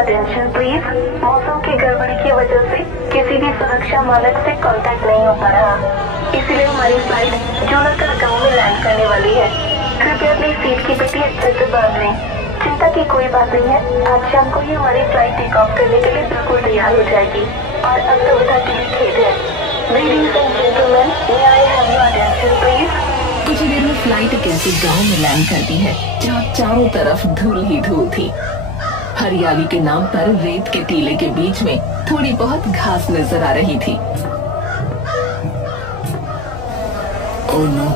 Attention please. मौसम की गड़बड़ी की वजह से किसी भी सुरक्षा मानक से कांटेक्ट नहीं हो पा रहा, इसीलिए हमारी फ्लाइट जूनागढ़ गांव में लैंड करने वाली है। कृपया अपनी सीट की पेटी अच्छे से बांध लें। चिंता की कोई बात नहीं है, आज शाम को ही हमारी फ्लाइट टेक ऑफ करने के लिए बिल्कुल तैयार हो जाएगी। और अब तो बता के खेद है। Ladies and gentleman, may I have your attention please. कुछ ही देर में फ्लाइट एक ऐसे गांव में लैंड करती है जहाँ चारों तरफ धूल ही धूल थी। हरियाली के नाम पर रेत के टीले के बीच में थोड़ी बहुत घास नजर आ रही थी। ओह नो,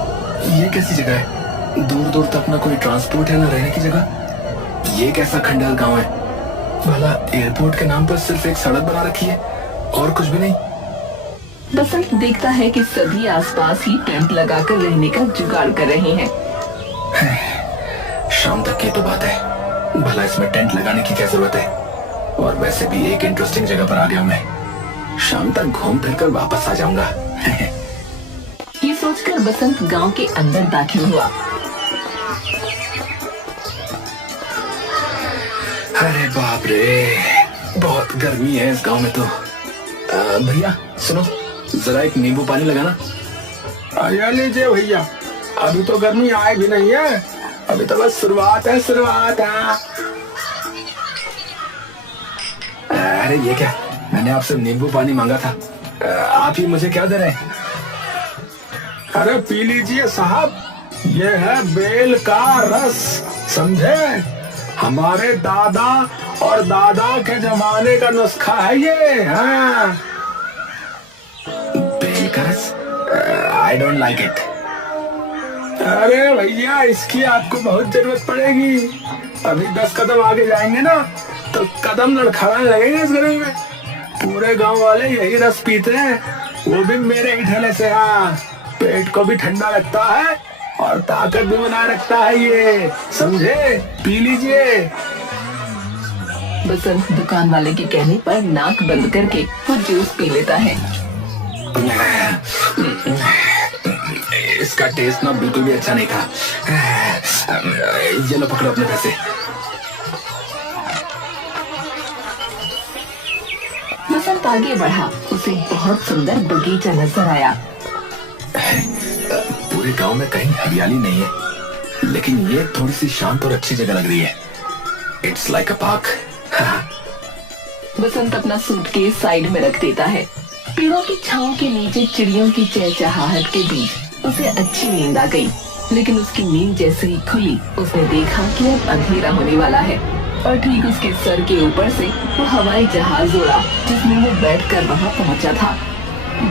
ये कैसी जगह है? दूर दूर तक ना कोई ट्रांसपोर्ट है ना रहने की जगह। ये कैसा खंडहर गांव है? भला एयरपोर्ट के नाम पर सिर्फ एक सड़क बना रखी है और कुछ भी नहीं। बसंत देखता है कि सभी आसपास ही टेंट लगाकर रहने का जुगाड़ कर रहे हैं। शाम तक की तो बात है, भला इसमें टेंट लगाने की क्या जरूरत है? और वैसे भी एक इंटरेस्टिंग जगह पर आ गया मैं, शाम तक घूम फिर कर वापस आ जाऊंगा। ये सोचकर बसंत गांव के अंदर दाखिल हुआ। अरे बाप रे, बहुत गर्मी है इस गांव में तो। भैया सुनो, जरा एक नींबू पानी लगाना। आया लीजिए भैया, अभी तो गर्मी आए भी नहीं है, अभी तो बस शुरुआत है, शुरुआत है। अरे ये क्या, मैंने आपसे नींबू पानी मांगा था, आप ही मुझे क्या दे रहे हैं? अरे पी लीजिए साहब, ये है बेल का रस, समझे? हमारे दादा और दादा के जमाने का नुस्खा है ये। हाँ, बेल का रस? I don't like it. अरे भैया, इसकी आपको बहुत जरूरत पड़ेगी। अभी 10 कदम आगे जाएंगे ना तो कदम लड़खड़ाने लगेंगे इस गर्मी में। पूरे गांव वाले यही रस पीते हैं, वो भी मेरे ही ठेले से। हाँ, पेट को भी ठंडा लगता है और ताकत भी बनाए रखता है ये, समझे? पी लीजिए। बसंत दुकान वाले के कहने पर नाक बंद करके वो जूस पी लेता है। इसका टेस्ट ना बिल्कुल भी अच्छा नहीं था। ये लो पकड़ो अपने पैसे। बसंत आगे बढ़ा, उसे बहुत सुंदर बगीचा नजर आया। पूरे गांव में कहीं हरियाली नहीं है, लेकिन ये थोड़ी सी शांत और अच्छी जगह लग रही है। It's like a park. Basant अपना सूटकेस साइड में रख देता है। पेड़ों की छांव के नीचे चिड़ियों की चहचहाहट के बीच उसे अच्छी नींद आ गई। लेकिन उसकी नींद जैसे ही खुली, उसने देखा कि अब अंधेरा होने वाला है और ठीक उसके सर के ऊपर से वो हवाई जहाज उड़ा जिसमें वो बैठकर वहां पहुंचा था।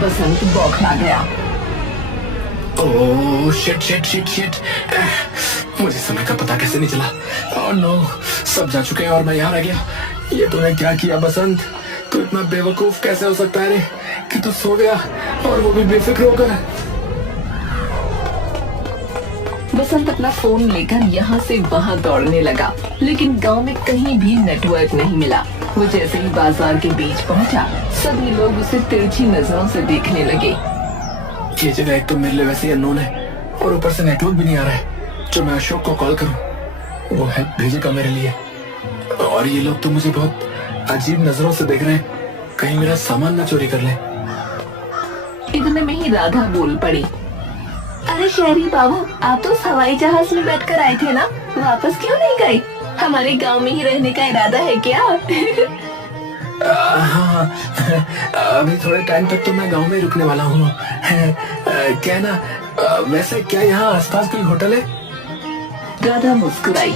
बसंत बौखला गया। Oh shit shit shit shit, मुझे समय का पता कैसे नहीं चला? ओह नो, सब जा चुके हैं और मैं यहाँ रह गया। ये तूने क्या किया बसंत? तू इतना बेवकूफ कैसे हो सकता है रे कि तू सो गया, और वो भी बेफिक्र होकर। बसंत अपना फोन लेकर यहाँ से वहाँ दौड़ने लगा, लेकिन गांव में कहीं भी नेटवर्क नहीं मिला। वो जैसे ही बाजार के बीच पहुँचा, सभी लोग उसे तिरछी नजरों से देखने लगे। ये जगह एक तो मेरे लिए वैसे ही अननोन है और ऊपर से नेटवर्क भी नहीं आ रहा है। जो मैं अशोक को कॉल करूं, वो हेल्प भेजेगा मेरे लिए, और ये लोग तो मुझे बहुत अजीब नजरों से देख रहे हैं, कहीं मेरा सामान ना चोरी कर ले। इतने में ही राधा बोल पड़ी। अरे शहरी बाबू, आप तो उस हवाई जहाज में बैठकर आए थे ना, वापस क्यों नहीं गए? हमारे गांव में ही रहने का इरादा है क्या? हाँ, अभी थोड़े टाइम तक तो मैं गांव में रुकने वाला हूँ। क्या ना, वैसे क्या यहाँ आसपास कोई होटल है? राधा मुस्कुराई।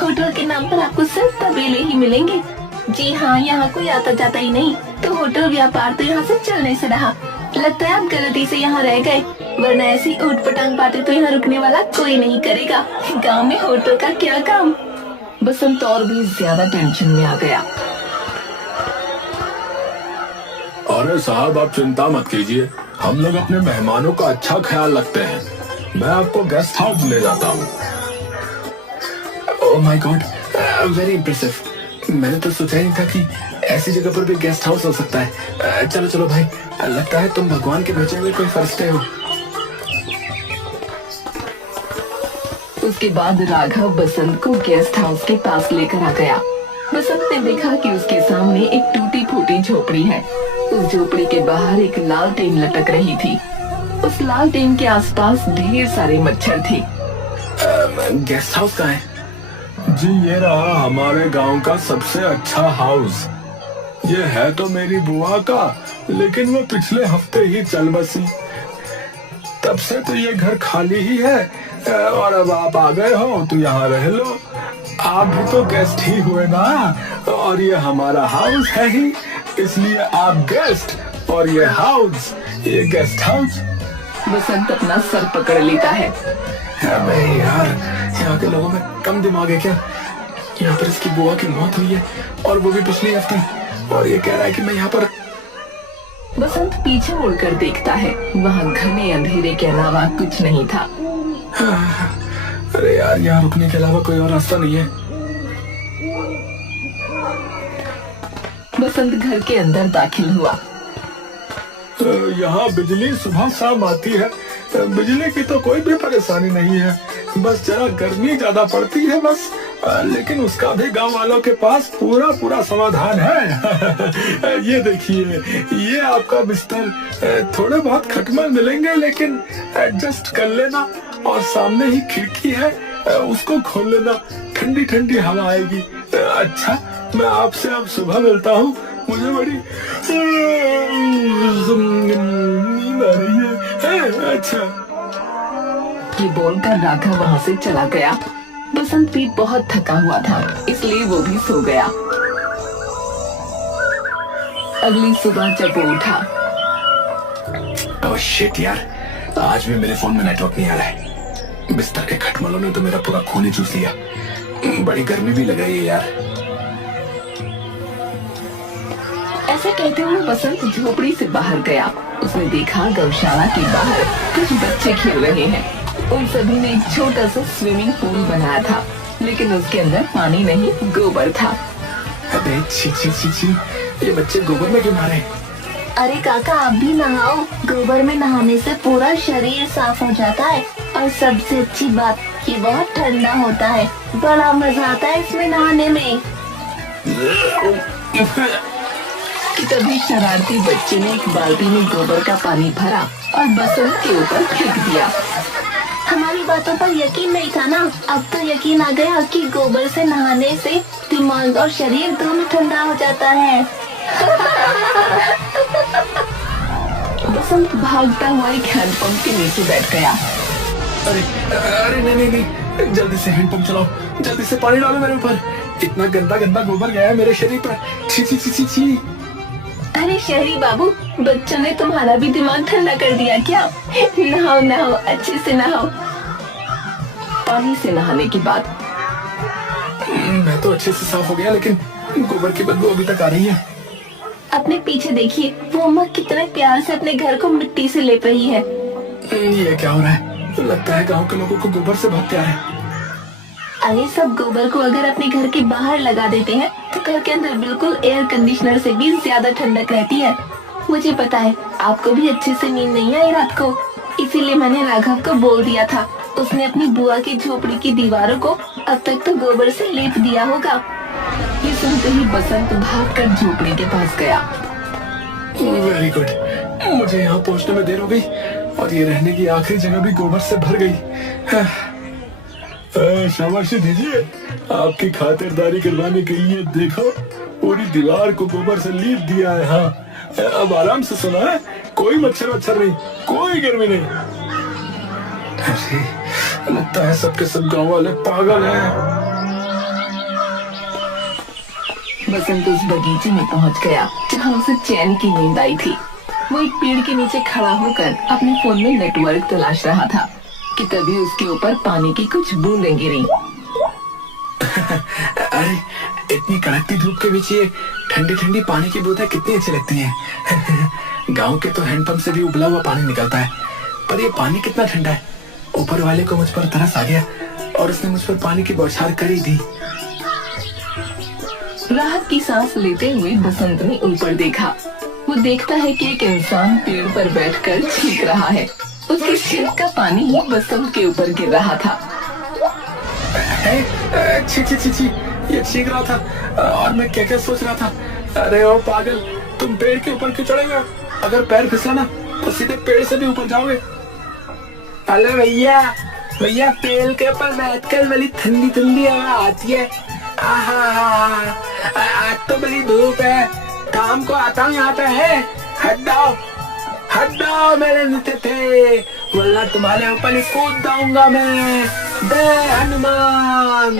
होटल के नाम पर आपको सिर्फ तबेले ही मिलेंगे। जी हाँ, यहाँ कोई आता जाता ही नहीं, तो होटल व्यापार तो यहाँ से चलने से रहा। लगता है आप गलती से यहाँ रह गए, वरना ऐसी ऊट पटांग बातें तो यहाँ रुकने वाला कोई नहीं करेगा। गांव में होटल का क्या काम? बसंत और भी ज्यादा टेंशन में आ गया। अरे साहब, आप चिंता मत कीजिए, हम लोग अपने मेहमानों का अच्छा ख्याल रखते हैं। मैं आपको गेस्ट हाउस ले जाता हूँ। Oh my God, very impressive. मैंने तो सोचा ही नहीं था कि ऐसी जगह पर भी गेस्ट हाउस हो सकता है। चलो चलो भाई, लगता है तुम भगवान के भेजे हुए कोई फरिश्ते हो। उसके बाद राघव बसंत को गेस्ट हाउस के पास लेकर आ गया। बसंत ने देखा कि उसके सामने एक टूटी फूटी झोपड़ी है। उस झोपड़ी के बाहर एक लालटेन लटक रही थी। उस लालटेन के आसपास ढेर सारे मच्छर थे। गेस्ट हाउस कहाँ है? जी ये रहा हमारे गांव का सबसे अच्छा हाउस। ये है तो मेरी बुआ का, लेकिन वो पिछले हफ्ते ही चल बसी। तब से तो ये घर खाली ही है, और अब आप आ गए हो तो यहाँ रह लो। आप भी तो गेस्ट ही हुए ना, और ये हमारा हाउस है ही, इसलिए आप गेस्ट और ये हाउस, ये गेस्ट हाउस। बसंत अपना सर पकड़ लेता है। अबे यार, यहाँ के लोगों में कम दिमाग है क्या? यहाँ पर इसकी बुआ की मौत हुई है, और वो भी पिछले हफ्ते, और ये कह रहा है कि मैं यहाँ पर। बसंत पीछे मुड़कर देखता है। वहाँ घने अंधेरे के अलावा कुछ नहीं था। अरे यार, यहाँ रुकने के अलावा कोई और रास्ता नहीं है। बसंत घर के अंदर दाखिल हुआ। यहाँ बिजली सुबह शाम आती है। बिजली की तो कोई भी परेशानी नहीं है, बस जरा गर्मी ज्यादा पड़ती है बस। लेकिन उसका भी गांव वालों के पास पूरा समाधान है। ये देखिए, ये आपका बिस्तर। थोड़े बहुत खटमल मिलेंगे, लेकिन एडजस्ट कर लेना। और सामने ही खिड़की है, उसको खोल लेना, ठंडी ठंडी हवा आएगी। अच्छा, मैं आपसे अब सुबह मिलता हूँ, मुझे बड़ी नींद आ रही है। अच्छा। ये बोलकर राघव वहाँ से चला गया। बसंत भी बहुत थका हुआ था, इसलिए वो भी सो गया। अगली सुबह जब वो उठा, ओह शिट यार, आज भी मेरे फोन में नेटवर्क नहीं आ रहा है। बिस्तर के खटमलों ने तो मेरा पूरा खून ही चूस लिया। बड़ी गर्मी भी लग रही है यार। ऐसे कहते हुए बसंत झोपड़ी से बाहर गया। उसने देखा गौशाला के बाहर कुछ बच्चे खेल रहे हैं। उन सभी ने एक छोटा सा स्विमिंग पूल बनाया था, लेकिन उसके अंदर पानी नहीं, गोबर था। अबे छी छी छी छी, ये बच्चे गोबर में क्यों नहा? अरे काका, आप भी नहाओ। गोबर में नहाने से पूरा शरीर साफ हो जाता है, और सबसे अच्छी बात, ये बहुत ठंडा होता है। बड़ा मजा आता है इसमें नहाने में। तभी शरारती बच्चे ने एक बाल्टी में गोबर का पानी भरा और बसंत के ऊपर फेंक दिया। हमारी बातों पर यकीन नहीं था ना, अब तो यकीन आ गया कि गोबर से नहाने से दिमाग और शरीर दोनों ठंडा हो जाता है। बसंत भागता हुआ एक हैंडपंप के नीचे बैठ गया। अरे अरे नहीं, जल्दी से हैंडपंप चलाओ, जल्दी से पानी डालो मेरे ऊपर। इतना गंदा गंदा गोबर गया है मेरे शरीर पर। छी छी छी छी छी। अरे शहरी बाबू, बच्चों ने तुम्हारा भी दिमाग ठंडा कर दिया क्या? नहाओ नहाओ, अच्छे से नहाओ। पानी से नहाने के बाद मैं तो अच्छे से साफ हो गया, लेकिन गोबर की बदबू अभी तक आ रही है। अपने पीछे देखिए, वो अम्मा कितने प्यार से अपने घर को मिट्टी से लेप रही है। ये क्या हो रहा है? तो लगता है गांव के लोगों को गोबर से बहुत प्यार है। अरे सब गोबर को अगर अपने घर के बाहर लगा देते हैं तो घर के अंदर बिल्कुल एयर कंडीशनर से भी ज्यादा ठंडक रहती है। मुझे पता है आपको भी अच्छे से नींद नहीं आई रात को, इसीलिए मैंने राघव को बोल दिया था। उसने अपनी बुआ की झोपड़ी की दीवारों को अब तक तो गोबर से लेप दिया होगा। ये सुनते ही बसंत भागकर झोपड़ी के पास गया। वेरी गुड, मुझे यहाँ पहुँचने में देर हो गई, और ये रहने की आखिरी जगह भी गोबर से भर गई। शाबाशी दीजिए, आपकी खातिरदारी करवाने के लिए देखो पूरी दीवार को गोबर से लीप दिया है। हाँ, अब आराम से सोना है, कोई मच्छर नहीं, कोई गर्मी नहीं। अरे लगता है सबके सब गांव वाले पागल हैं। बसंत उस बगीचे में पहुंच गया जहां उसे चैन की नींद आई थी। वो एक पेड़ के नीचे खड़ा होकर अपने फोन में नेटवर्क तलाश रहा था कि तभी उसके ऊपर पानी की कुछ बूंदें गिरी। अरे इतनी कड़कती धूप के बीच ये ठंडी ठंडी पानी की बूंदें कितनी अच्छी लगती हैं। गांव के तो हैंडपंप से भी उबला हुआ पानी निकलता है, पर ये पानी कितना ठंडा है। ऊपर वाले को मुझ पर तरस आ गया और उसने मुझ पर पानी की बौछार करी दी। राहत की सांस लेते हुए बसंत ने ऊपर देखा। वो देखता है कि एक इंसान पेड़ पर बैठकर छींक रहा है। उसके छींक का पानी ही बसंत के ऊपर गिर रहा था। छी छी छी छी, ये चीख रहा था और मैं क्या क्या सोच रहा था। अरे ओ पागल, तुम पेड़ के ऊपर क्यों चढ़े हुए हो? अगर पैर फिसला ना तो सीधे पेड़ से भी ऊपर जाओगे। अरे भैया भैया, पेड़ के ऊपर बैठकर बड़ी ठंडी ठंडी हवा आती है। आज तो बड़ी धूप है, काम को आता हूँ यहाँ पे है। हट जाओ मेरे नीचे थे, वरना तुम्हारे ऊपर ही कूद जाऊंगा मैं। जय हनुमान।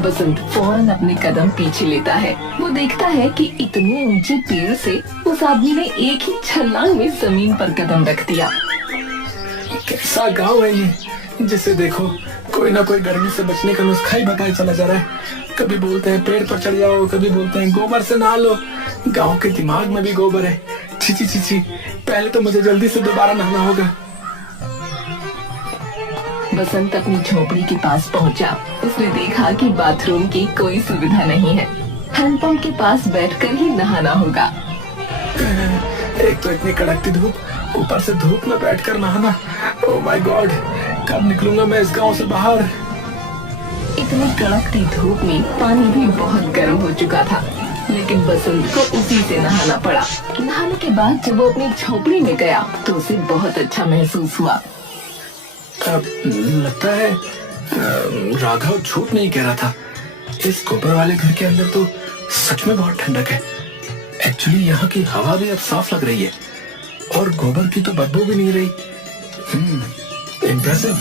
बसंत फौरन अपने कदम पीछे लेता है। वो देखता है कि इतने ऊंचे पेड़ से उस आदमी ने एक ही छलांग में जमीन पर कदम रख दिया। कैसा गांव है ये, जिसे देखो कोई ना कोई गर्मी से बचने का नुस्खा ही बताया चला जा रहा है। कभी बोलते हैं पेड़ पर चढ़ जाओ, कभी बोलते हैं गोबर से नहा लो। गांव के दिमाग में भी गोबर है। छी, पहले तो मुझे जल्दी से दोबारा नहाना होगा। बसंत अपनी झोपड़ी के पास पहुंचा। उसने देखा कि बाथरूम की कोई सुविधा नहीं है। हैंडपंप के पास बैठकर ही नहाना होगा। एक तो इतनी कड़कती धूप, ऊपर से धूप में बैठकर नहाना। ओह माय गॉड, कब निकलूंगा मैं इस गांव से बाहर? इतनी कड़कती धूप में पानी भी बहुत गर्म हो चुका था, लेकिन बसंत को उसी से नहाना पड़ा। नहाने के बाद जब वो अपनी झोपड़ी में गया तो उसे बहुत अच्छा महसूस हुआ। लगता है राघव झूठ नहीं कह रहा था। इस गोबर वाले घर के अंदर तो सच में बहुत ठंडक है। एक्चुअली यहाँ की हवा भी अब साफ लग रही है और गोबर की तो बदबू भी नहीं रही। इम्प्रेसिव।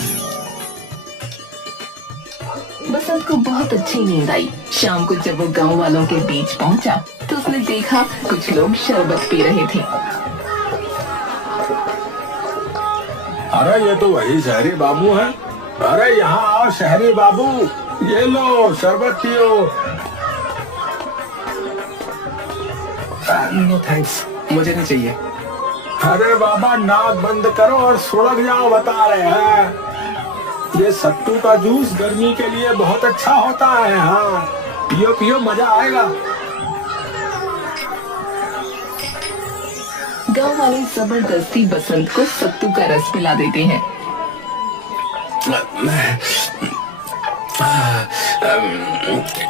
बसंत को बहुत अच्छी नींद आई। शाम को जब वो गांव वालों के बीच पहुंचा तो उसने देखा कुछ लोग शरबत पी रहे थे। अरे ये तो वही शहरी बाबू है। अरे यहाँ आओ शहरी बाबू, ये लो शरबत पियो। नो थैंक्स, मुझे नहीं चाहिए। अरे बाबा, नाक बंद करो और सुलग जाओ, बता रहे हैं। ये सत्तू का जूस गर्मी के लिए बहुत अच्छा होता है। हाँ पियो पियो, मजा आएगा। गांव वाले जबरदस्ती बसंत को सत्तू का रस पिला देते हैं।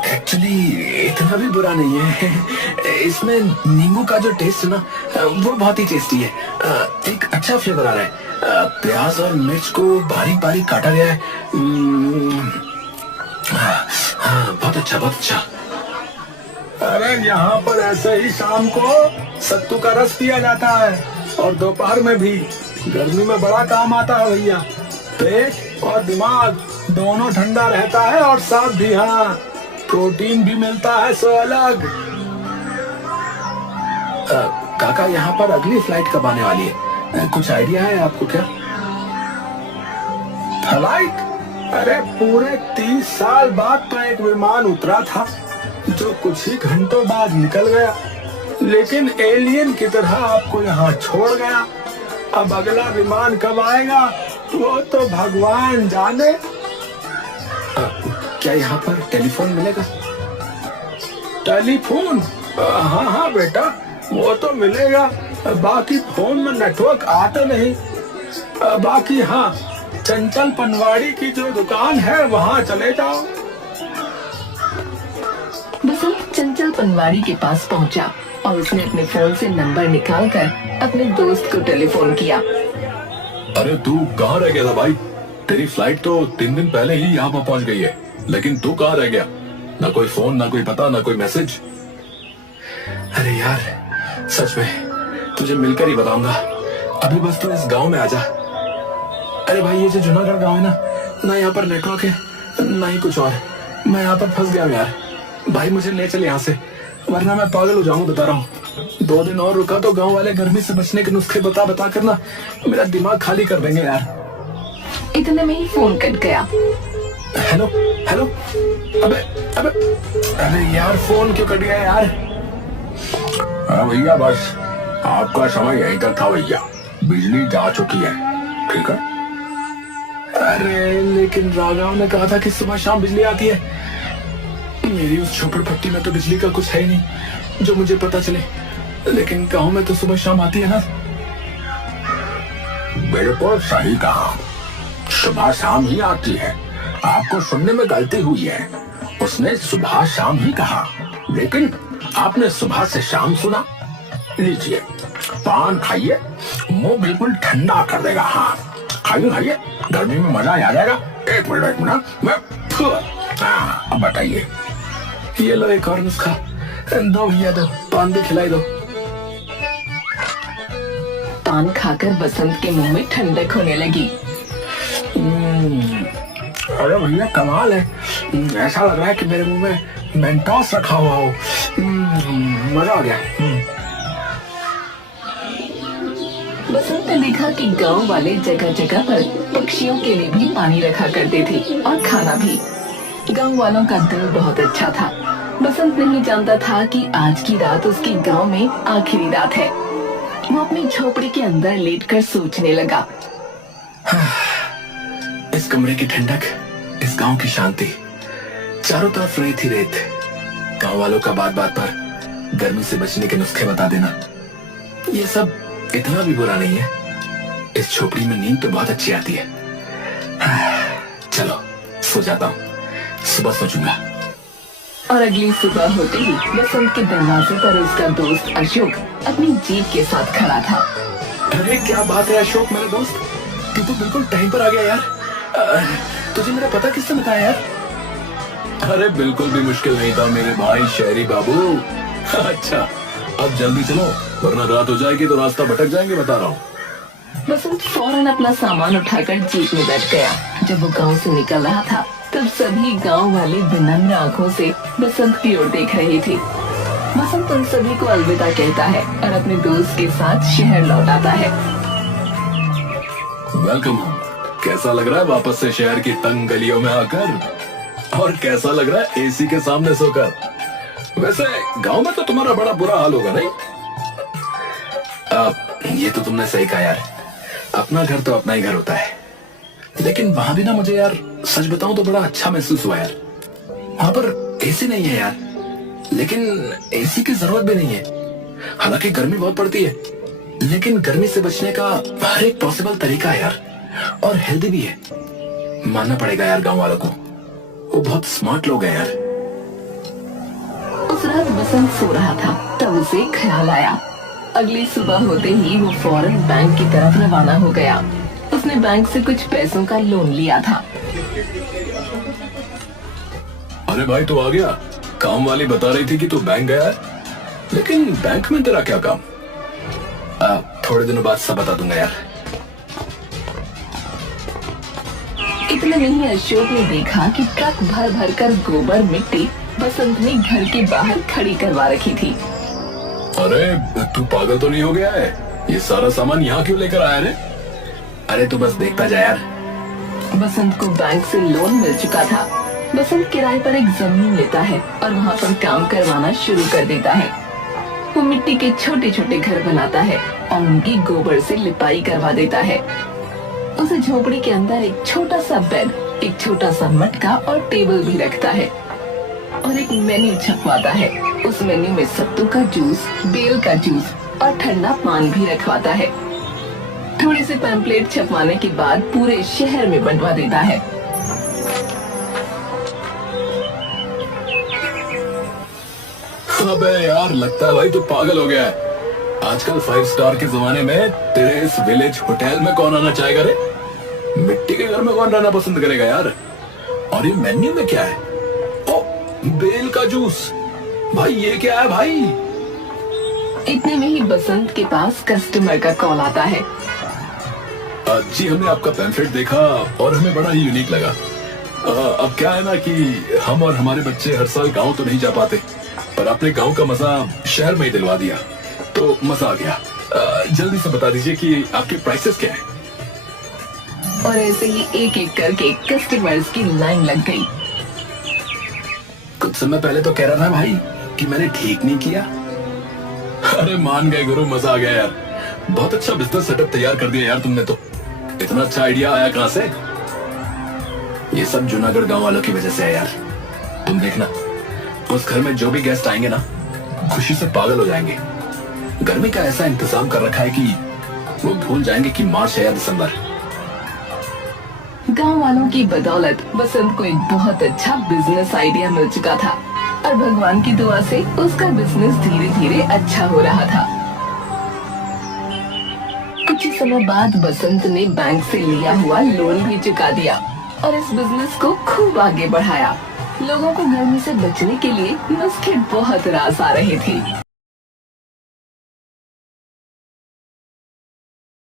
एक्चुअली इतना भी बुरा नहीं है। इसमें नींबू का जो टेस्ट है ना, वो बहुत ही टेस्टी है। एक अच्छा फ्लेवर आ रहा है। प्याज और मिर्च को बारीक बारीक काटा गया है। हाँ, बहुत अच्छा, बहुत अच्छा। अरे यहाँ पर ऐसे ही शाम को सत्तू का रस पिया जाता है और दोपहर में भी। गर्मी में बड़ा काम आता है भैया। पेट और दिमाग दोनों ठंडा रहता है और साथ भी। हाँ, प्रोटीन भी मिलता है सो अलग। काका, यहाँ पर अगली फ्लाइट कब आने वाली है? कुछ आइडिया है आपको क्या? फ्लाइट? अरे पूरे 30 साल बाद तो एक विमान उतरा था जो कुछ ही घंटों बाद निकल गया, लेकिन एलियन की तरह आपको यहाँ छोड़ गया। अब अगला विमान कब आएगा वो तो भगवान जाने। क्या यहाँ पर टेलीफोन मिलेगा? टेलीफोन? हाँ हाँ बेटा, वो तो मिलेगा। बाकी फोन में नेटवर्क आता नहीं। बाकी हाँ, चंचल पनवाड़ी की जो दुकान है वहाँ चले जाओ। बसंत चंचल पनवाड़ी के पास पहुंचा और उसने अपने फोन से नंबर निकालकर अपने दोस्त को टेलीफोन किया। अरे तू कहाँ रह गया था भाई? तेरी फ्लाइट तो 3 दिन पहले ही यहाँ पर पहुँच गई है, लेकिन तू कहाँ रह गया? ना कोई फोन, ना कोई पता, ना कोई मैसेज। अरे यार, सच में तुझे मिलकर ही बताऊंगा। अभी बस तू इस गांव में आ जा। अरे भाई, ये जो जूनागढ़ गांव है ना यहाँ पर नेटवर्क है, ना ही कुछ और। मैं यहाँ पर फंस गया हूँ यार। भाई मुझे ले चल यहाँ से, वरना मैं पागल हो जाऊंगा, बता रहा हूँ। 2 दिन और रुका तो गांव वाले गर्मी से बचने के नुस्खे बता बता कर ना मेरा दिमाग खाली कर देंगे यार। इतने में ही फोन कट गया। हेलो हेलो, अबे यार, फोन क्यों कट गया यार? हाँ भैया, बस आपका समय यहीं तक था भैया। बिजली जा चुकी है, ठीक है? अरे लेकिन राघव ने कहा था कि सुबह शाम बिजली आती है। मेरी उस झोपड़पट्टी में तो बिजली का कुछ है ही नहीं जो मुझे पता चले, लेकिन गांव में तो सुबह शाम आती है ना। बिल्कुल सही कहा, सुबह शाम ही आती है। आपको सुनने में गलती हुई है। उसने सुबह शाम ही कहा, लेकिन आपने सुबह से शाम सुना। लीजिए पान खाइए, मुंह बिल्कुल ठंडा कर देगा। हाँ खाइए खाइए, गर्मी में मजा आ जाएगा। एक मिनट मैं अब बताइए। ये लो एक और नुस्खा, दो भैया दो, पान भी खिलाई दो। पान खाकर बसंत के मुंह में ठंडक होने लगी। अरे भैया कमाल है, ऐसा लग रहा है कि मेरे मुंह में मेंटोस रखा हुआ हो। मजा आ गया। बसंत ने देखा कि गांव वाले जगह जगह पर पक्षियों के लिए भी पानी रखा करते थे और खाना भी। गांव वालों का दिल बहुत अच्छा था। बसंत नहीं जानता था कि आज की रात उसके गांव में आखिरी रात है। वो अपनी झोपड़ी के अंदर लेटकर सोचने लगा। इस कमरे की ठंडक, इस गांव की शांति, चारों तरफ रेत ही रेत। गांव वालों का बात बात पर गर्मी से बचने के नुस्खे बता देना, ये सब इतना भी बुरा नहीं है। इस झोपड़ी में नींद तो बहुत अच्छी आती है। चलो सो जाता हूँ, सुबह सोचूंगा। और अगली सुबह होते ही बसंत के दरवाजे पर उसका दोस्त अशोक अपनी जीप के साथ खड़ा था। अरे क्या बात है अशोक मेरे दोस्त, तू तो बिल्कुल टाइम पर आ गया यार। तुझे मेरा पता किसने बताया यार? अरे बिल्कुल भी मुश्किल नहीं था मेरे भाई शहरी बाबू। अच्छा अब जल्दी चलो वरना रात हो जाएगी तो रास्ता भटक जाएंगे, बता रहा हूँ। बसंत फौरन अपना सामान उठाकर जीप में बैठ गया। जब वो गांव से निकल रहा था तब सभी गांव वाले विनम्र आंखों से बसंत की ओर देख रहे थे। बसंत उन सभी को अलविदा कहता है और अपने दोस्त के साथ शहर लौट आता है। Welcome home. कैसा लग रहा है वापस से शहर की तंग गलियों में आकर, और कैसा लग रहा है एसी के सामने सोकर? वैसे गांव में तो तुम्हारा बड़ा बुरा हाल होगा नहीं? ये तो तुमने सही कहा यार, अपना घर तो अपना ही घर होता है। लेकिन वहां भी ना मुझे यार सच बताऊं तो बड़ा अच्छा महसूस हुआ यार। वहां पर एसी नहीं है यार, लेकिन एसी की जरूरत भी नहीं है। हालांकि गर्मी बहुत पड़ती है, लेकिन गर्मी से बचने का हर एक पॉसिबल तरीका है यार, और हेल्दी भी है। मानना पड़ेगा यार गांव वालों को, वो बहुत स्मार्ट लोग हैं यार। उस रात बसंत सो रहा था तब उसे ख्याल आया। अगली सुबह होते ही वो फौरन बैंक की तरफ रवाना हो गया। उसने बैंक से कुछ पैसों का लोन लिया था। अरे भाई तू आ गया? काम वाली बता रही थी कि तू बैंक गया है, लेकिन बैंक में तेरा क्या काम? थोड़े दिनों बाद सब बता दूंगा यार। इतने नहीं अशोक ने देखा कि ट्रक भर भर कर गोबर मिट्टी बसंत ने घर के बाहर खड़ी करवा रखी थी। अरे तू पागल तो नहीं हो गया है? ये सारा सामान यहाँ क्यों लेकर आया रे? अरे तू बस देखता जा यार। बसंत को बैंक से लोन मिल चुका था। बसंत किराए पर एक जमीन लेता है और वहाँ पर काम करवाना शुरू कर देता है। वो मिट्टी के छोटे छोटे घर बनाता है और उनकी गोबर से लिपाई करवा देता है। उसे झोपड़ी के अंदर एक छोटा सा बेड, एक छोटा सा मटका और टेबल भी रखता है और एक मेन्यू छपवाता है। उस मेन्यू में सत्तू का जूस, बेल का जूस और ठंडा पान भी रखवाता है। थोड़े से पैम्पलेट छपवाने के बाद पूरे शहर में बंटवा देता है। अबे यार लगता है भाई तू पागल हो गया है। आजकल 5 स्टार के जमाने में तेरे इस विलेज होटल में कौन आना चाहेगा रे? मिट्टी के घर में कौन रहना पसंद करेगा यार? और ये मेन्यू में क्या है? ओ बेल का जूस। भाई ये क्या है भाई? इतने में ही बसंत के पास कस्टमर का कॉल आता है। जी हमने आपका पैम्फलेट देखा और हमें बड़ा ही यूनिक लगा। अब क्या है ना कि हम और हमारे बच्चे हर साल गांव तो नहीं जा पाते, पर आपने गांव का मजा शहर में ही दिलवा दिया, तो मजा आ गया। जल्दी से बता दीजिए कि आपके प्राइसेस क्या हैं? और ऐसे ही एक एक करके कस्टमर्स की लाइन लग गई। कुछ समय पहले तो कह रहा था भाई कि मैंने ठीक नहीं किया। अरे मान गए गुरु, मजा आ गया यार। बहुत अच्छा बिजनेस सेटअप तैयार कर दिया यार तुमने तो। इतना अच्छा आइडिया आया कहां से? ये सब जूनागढ़ गांव वालों की वजह से है यार। तुम देखना, उस घर में जो भी गेस्ट आएंगे ना, खुशी से पागल हो जाएंगे। गर्मी का ऐसा इंतजाम कर रखा है कि वो भूल जाएंगे कि मार्च है या दिसंबर। गांव वालों की बदौलत बसंत को एक बहुत अच्छा बिजनेस आइडिया मिल चुका था और भगवान की दुआ से उसका बिजनेस धीरे धीरे अच्छा हो रहा था। कुछ ही समय बाद बसंत ने बैंक से लिया हुआ लोन भी चुका दिया और इस बिजनेस को खूब आगे बढ़ाया। लोगों को गर्मी से बचने के लिए नुस्खे बहुत रास आ रहे थे।